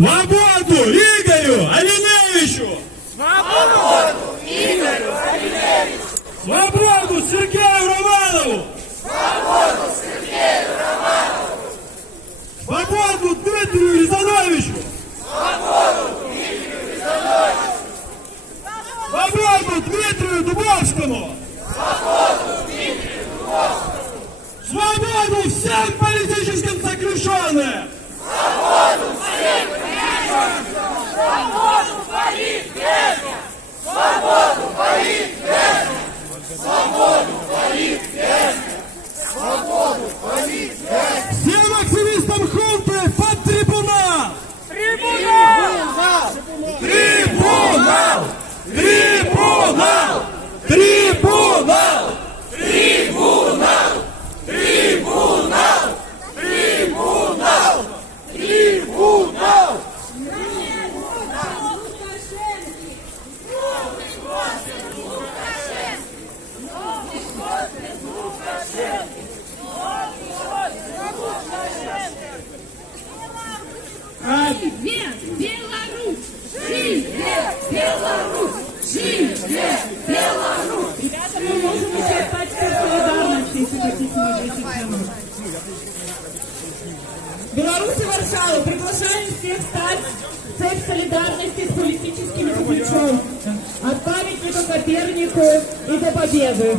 Свободу Игорю Алиневичу! Свободу Игорю Алиневичу! Свободу Сергею Романову! Свободу Сергею Романову! Свободу Дмитрию Рязановичу! Свободу Дмитрию Рязановичу! Свободу Дмитрию Дубовскому! Свободу Дмитрию Дубовскому! Свободу всем политическим заключенным! Свободу всем политическим! Свободу политвязням! Свободу политвязням! Свободу политвязням! Свободу политвязням! Всем активистам хунты под трибунал! Трибунал! Трибунал! Трибунал! Трибунал! Трибунал! Трибунал! Трибунал! Трибунал! Живе Беларусь! Живе Беларусь! Живе Беларусь! Ребята, мы можем еще стать солидарности, если хотите нажать экзамен. Беларусь и Варшава, приглашаем всех стать в цепь солидарности с политическими заключенными, от памятника Копернику и до победы.